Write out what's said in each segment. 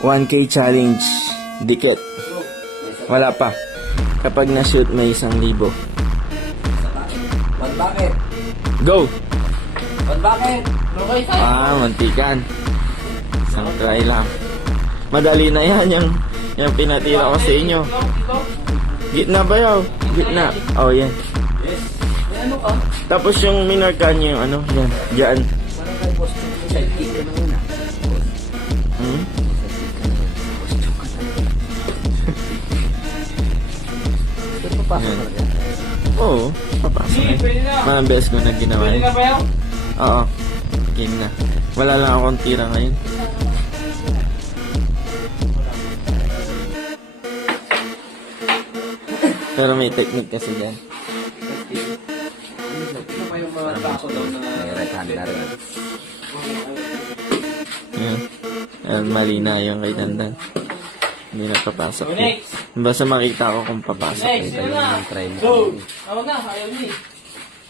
1K challenge. Dikit. Wala pa. Kapag na-shoot, may 1,000. One bucket. Go! One bucket. Muntikan. Isang try lang. Madali na yan, yung pinatira ko sa inyo. Gitna ba yaw? Gitna. Oh, yan. Yes. May ano ka? Tapos yung minarka nyo yung ano, yan. Diyan. Parang kay post yung sidekick ka na muna. Hmm? Ito papasok Yan. talaga. Oo, papasok na. Pwede na. Malang beses ko na ginawa Pwede yun. na ba yaw? Oo. Game na. Wala lang akong tira ngayon. Pero may technique kasi dyan. Ano pa yung mga tao daw na may right hand na rin? Yan. Ayan, mali na yung kay Dandan. Hindi na papasok yun. Basta makita ko kung papasok Next, yun. yun na. Try mo. Go! Ako na, ayaw niya eh.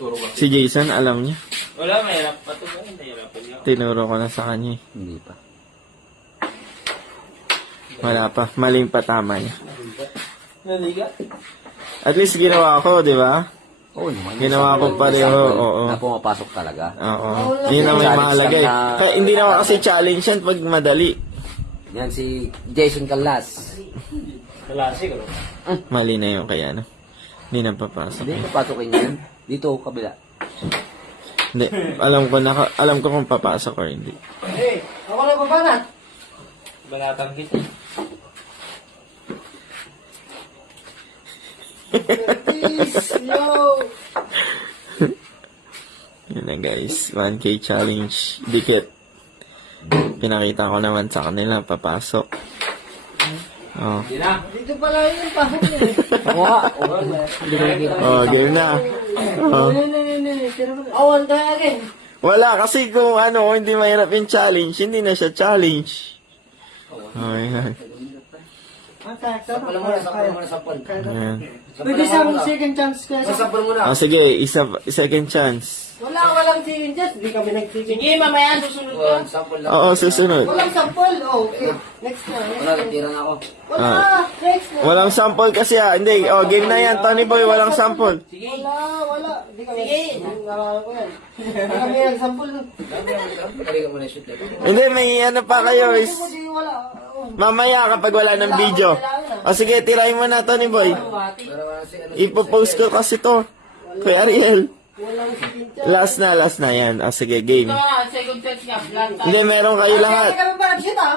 Turo ba? Si Jason, alam niya. Wala, mahirap pa ito. Nahirapan niya ako. Tinuro ko na sa kanya eh. Hindi pa. Wala pa. Maling pa tama niya. Naliga? At least ginawa ko, di ba? Oo naman. Ginawa ko pareho, oo. Na pumapasok talaga. Oo. Yun ang may mahalaga eh. Kaya hindi naman kasi challenge yan pag madali. Yan si Jason Calas. Kalasi ko. Mali na yung kaya, no? Hindi na papasok. Hindi, papasokin yan. Dito, kabila. Hindi. Alam ko kung papasok or hindi. Hey, ako na babanat. Banatan kita. Yun na guys. 1K challenge. Dikit. Pinakita ko naman sa kanila. Papasok. Oh. Hindi na. Dito pala yung pasok niya eh. Oo. Hindi ko nakita. Oh, game na. Oh. Awan tayo again. Wala kasi kung ano, hindi mahirap yung challenge, hindi na siya challenge. Oh, yan. Sampal muna, sampal muna, sampal. Ayan. Pwede sa akong second chance kaya sa... Sampal muna. Oh, sige, second chance. Walang second chance. Hindi kami nag-second. Sige, mamaya susunod ka. Sampal lang. Oo, susunod. Walang sample. Oh, okay. Next na. Wala, tira na ako. Wala. Next na. Walang sample kasi Hindi, oh, game na yan. Tony Boy, walang sample. Sige. Wala. Hindi kami. Sige. Nalala ko yan. Hindi kami nag-sample. Kali ka muna shoot. Hindi, may ano pa kayo. Hindi, wala. Mamaya kapag wala ng video. O sige, tirahin mo na, Tony Boy. Ipopost ko kasi to. Kay Ariel. Walang second chance. Last na yan. O sige, game. Ito nga, second chance nga. Plan tayo. Hindi, meron kayo lahat. Hindi kami pa nag-shoot ah.